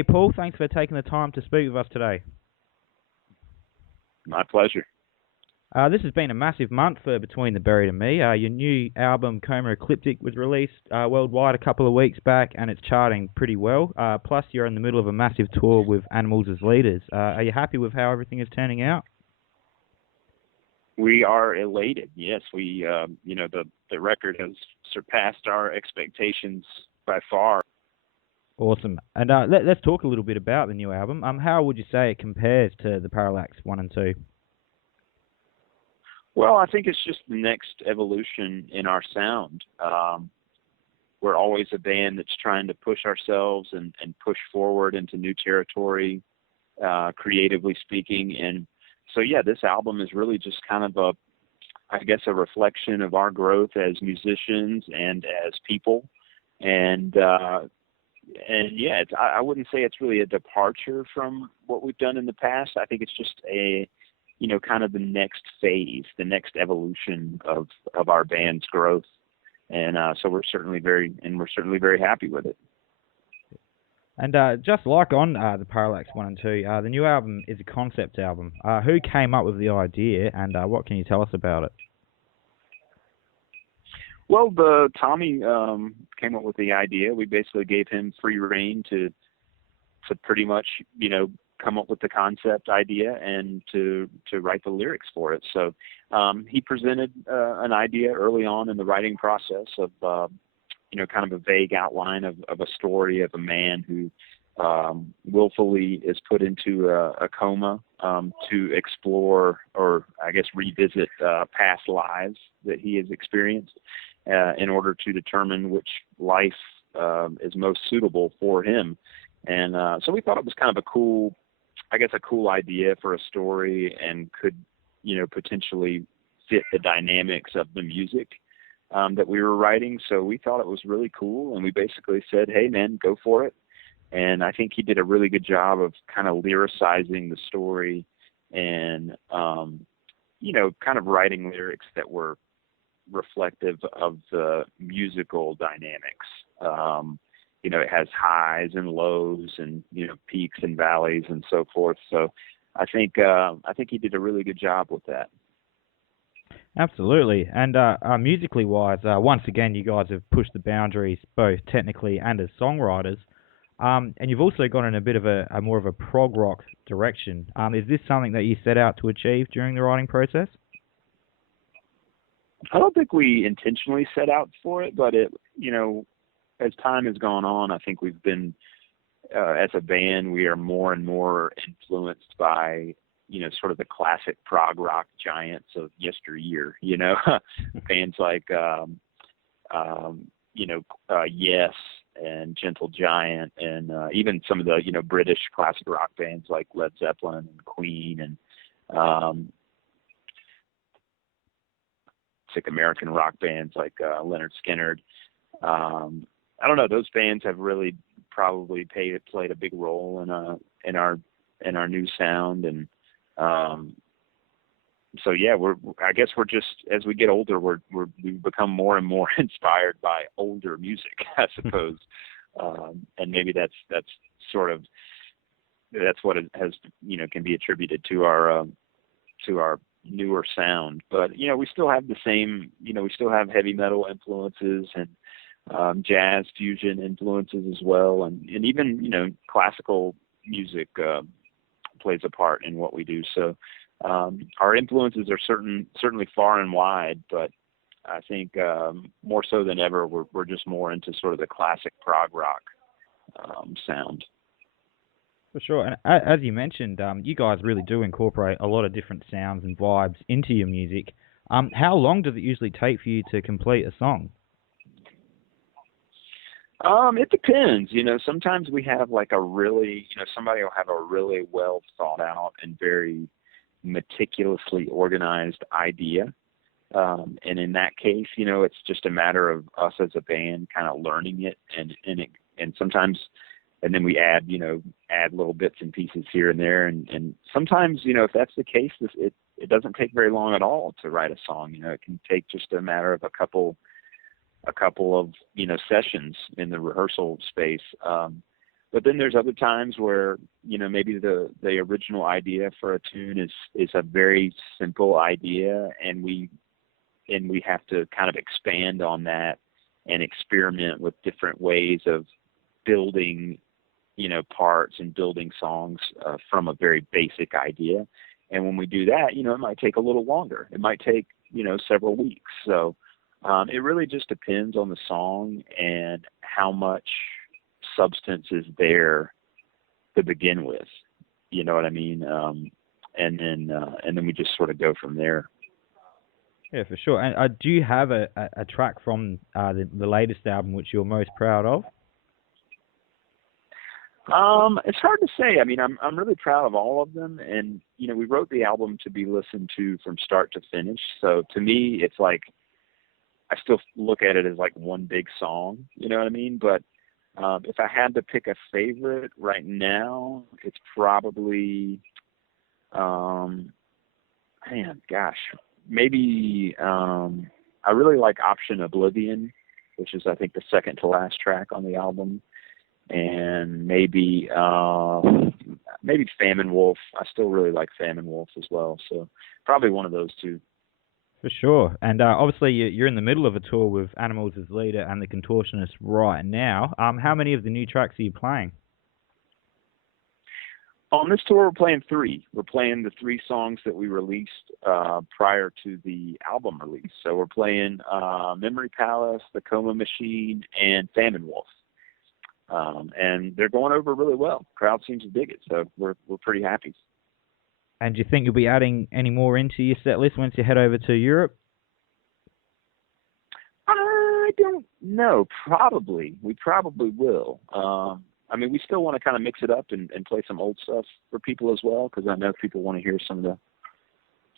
Hey, Paul, thanks for taking the time to speak with us today. My pleasure. This has been a massive month for Between the Buried and Me. Your new album, Coma Ecliptic, was released worldwide a couple of weeks back, and it's charting pretty well. Plus, you're in the middle of a massive tour with Animals as Leaders. Are you happy with how everything is turning out? We are elated. Yes, the record has surpassed our expectations by far. Awesome. And let's talk a little bit about the new album. How would you say it compares to the Parallax 1 and 2? Well, I think it's just the next evolution in our sound. We're always a band that's trying to push ourselves and push forward into new territory, creatively speaking. And so, yeah, this album is really just kind of a reflection of our growth as musicians and as people. And yeah, I wouldn't say it's really a departure from what we've done in the past. I think it's just kind of the next phase, the next evolution of our band's growth. And so we're certainly very happy with it. And just like on the Parallax 1 and 2, the new album is a concept album. Who came up with the idea, and what can you tell us about it? Well, Tommy came up with the idea. We basically gave him free rein to pretty much, come up with the concept idea and to write the lyrics for it. So he presented an idea early on in the writing process of, kind of a vague outline of a story of a man who willfully is put into a coma to explore, or I guess revisit past lives that he has experienced in order to determine which life is most suitable for him. And so we thought it was kind of a cool idea for a story, and could, potentially fit the dynamics of the music that we were writing. So we thought it was really cool, and we basically said, hey man, go for it. And I think he did a really good job of kind of lyricizing the story and, kind of writing lyrics that were reflective of the musical dynamics. It has highs and lows and, peaks and valleys and so forth. So I think he did a really good job with that. Absolutely. And musically wise, once again, you guys have pushed the boundaries both technically and as songwriters. And you've also gone in a bit of a more of a prog rock direction. Is this something that you set out to achieve during the writing process? I don't think we intentionally set out for it, but as time has gone on, I think we've been, as a band, we are more and more influenced by, sort of the classic prog rock giants of yesteryear, bands like, Yes and Gentle Giant, and even some of the, British classic rock bands like Led Zeppelin and Queen, and American rock bands like Leonard Skinner. I don't know. Those bands have really probably played a big role in our new sound, and so yeah, I guess we're just, as we get older, we become more and more inspired by older music, I suppose, and maybe that's what it has, can be attributed to our newer sound. But we still have the same, we still have heavy metal influences and jazz fusion influences as well, and even classical music plays a part in what we do. So our influences are certainly far and wide, but I think more so than ever we're just more into sort of the classic prog rock sound. For sure. And as you mentioned, you guys really do incorporate a lot of different sounds and vibes into your music. How long does it usually take for you to complete a song? It depends. Sometimes we have like a really, somebody will have a really well thought out and very meticulously organized idea. And in that case, it's just a matter of us as a band kind of learning it and sometimes, and then we add little bits and pieces here and there. And sometimes, if that's the case, it doesn't take very long at all to write a song. It can take just a matter of a couple of, sessions in the rehearsal space. But then there's other times where, maybe the original idea for a tune is a very simple idea, and we have to kind of expand on that and experiment with different ways of building, parts and building songs from a very basic idea. And when we do that, it might take a little longer. It might take, several weeks. So it really just depends on the song and how much substance is there to begin with. You know what I mean? And then we just sort of go from there. Yeah, for sure. And do you have a track from the latest album which you're most proud of? It's hard to say. I mean, I'm really proud of all of them, and we wrote the album to be listened to from start to finish. So to me, it's like I still look at it as like one big song. You know what I mean? But if I had to pick a favorite right now, it's probably, maybe I really like Option Oblivion, which is I think the second to last track on the album. And maybe Famine Wolf. I still really like Famine Wolf as well. So probably one of those two. For sure. And obviously you're in the middle of a tour with Animals as leader and the Contortionist right now. How many of the new tracks are you playing? On this tour, we're playing 3. We're playing the 3 songs that we released prior to the album release. So we're playing Memory Palace, The Coma Machine, and Famine Wolf. And they're going over really well. Crowd seems to dig it, so we're pretty happy. And do you think you'll be adding any more into your set list once you head over to Europe? I don't know. Probably. We probably will. I mean, we still want to kind of mix it up and play some old stuff for people as well, because I know people want to hear some of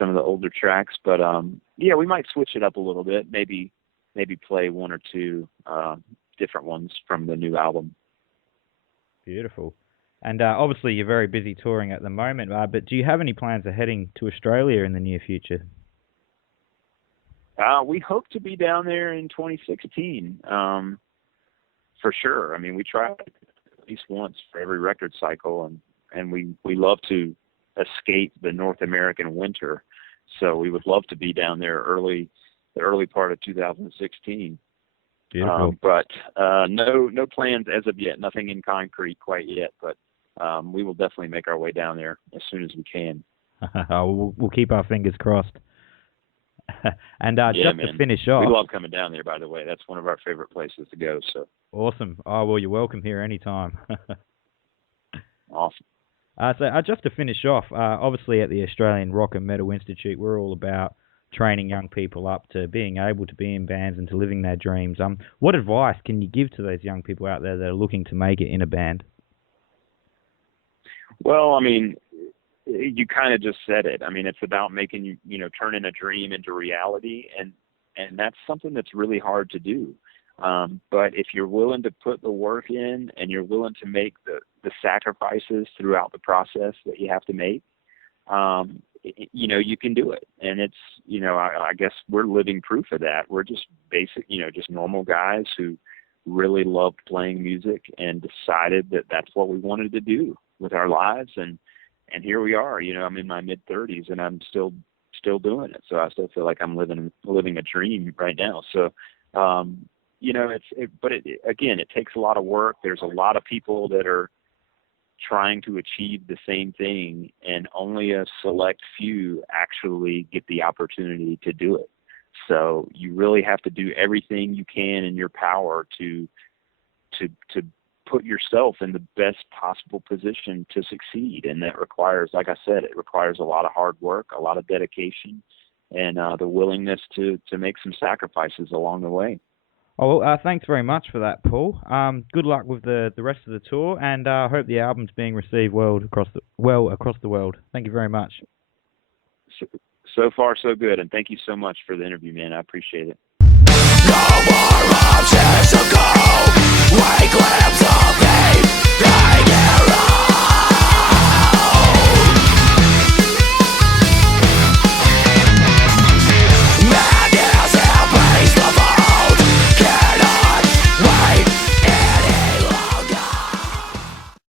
the older tracks. But yeah, we might switch it up a little bit. Maybe play 1 or 2 different ones from the new album. Beautiful. And obviously you're very busy touring at the moment, but do you have any plans of heading to Australia in the near future? We hope to be down there in 2016, for sure. I mean, we try at least once for every record cycle, and we love to escape the North American winter. So we would love to be down there the early part of 2016. But no plans as of yet. Nothing in concrete quite yet. But we will definitely make our way down there as soon as we can. We'll keep our fingers crossed. And just to finish off, we love coming down there. By the way, that's one of our favorite places to go. So awesome. Oh well, you're welcome here anytime. Awesome. So just to finish off, obviously at the Australian Rock and Metal Institute, we're all about training young people up to being able to be in bands and to living their dreams. What advice can you give to those young people out there that are looking to make it in a band? Well, I mean, you kind of just said it. I mean, it's about making, turning a dream into reality, and that's something that's really hard to do. But if you're willing to put the work in and you're willing to make the sacrifices throughout the process that you have to make, you can do it. And it's, I guess we're living proof of that. We're just basic, just normal guys who really loved playing music and decided that that's what we wanted to do with our lives. And here we are, I'm in my mid-30s and I'm still doing it. So I still feel like I'm living a dream right now. So, again, it takes a lot of work. There's a lot of people that are trying to achieve the same thing, and only a select few actually get the opportunity to do it. So you really have to do everything you can in your power to put yourself in the best possible position to succeed. And that requires, like I said, it requires a lot of hard work, a lot of dedication, and the willingness to make some sacrifices along the way. Oh, well, thanks very much for that, Paul. Good luck with the rest of the tour, and I hope the album's being received well across the world. Thank you very much. So far, so good, and thank you so much for the interview, man. I appreciate it. No more options to go. Wake glimpse of